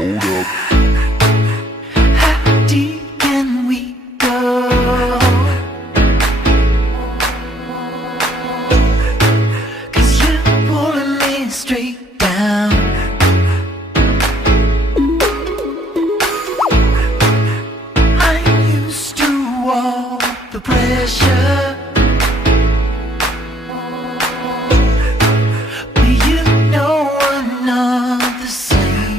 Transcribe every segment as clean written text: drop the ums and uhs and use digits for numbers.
Hold up. How deep can we go? 'Cause you're pulling me straight down. I'm used to all the pressure, but you know I'm not the same.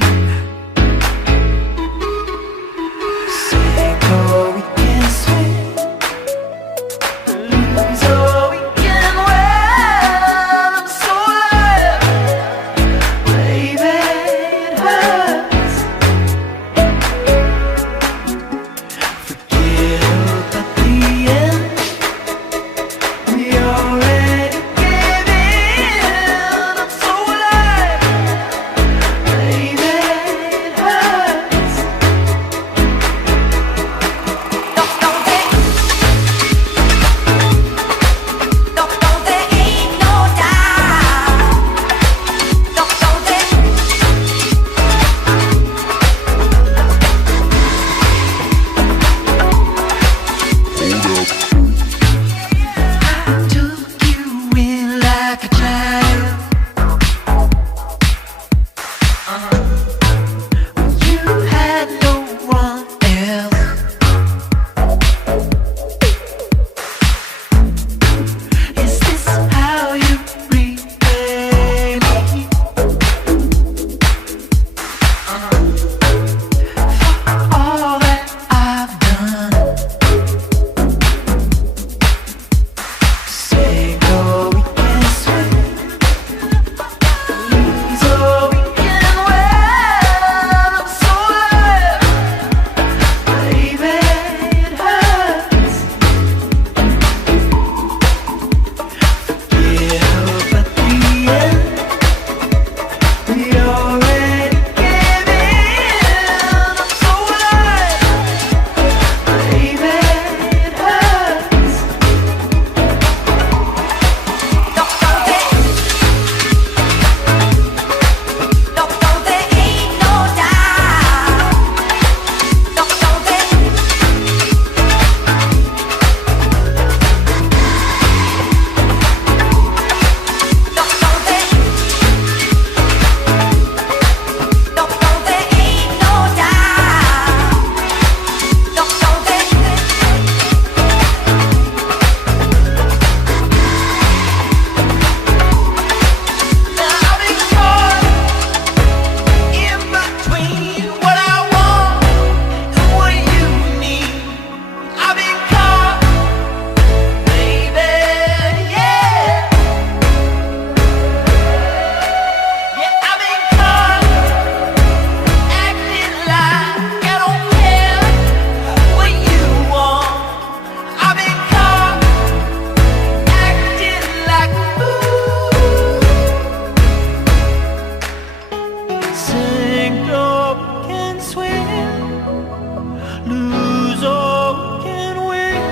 Sink or we can swim, lose or we can win. I'm so alive, baby, it hurts. Forget about the end, we already gave in. I'm so alive, baby, it hurts. I took you in like a child. You had no one else. Is this how you repay me? For all that I've done. Sink or we can swim, lose or we can win. I'm so alive, baby, it hurts. Forget about the end, we already gave in. I'm so alive, baby, it hurts. Sink or we can swim, lose or we can win.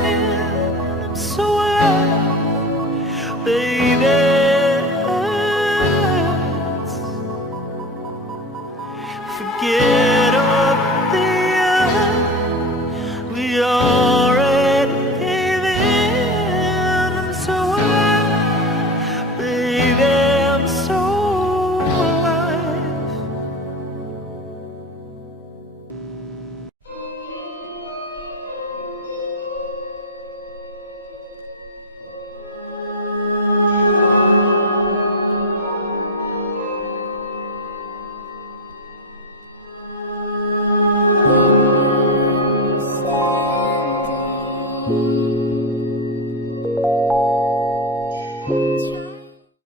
I'm so alive, baby, it hurts. Forget about the end, we already gave in. I'm so alive, baby, I'm so alive.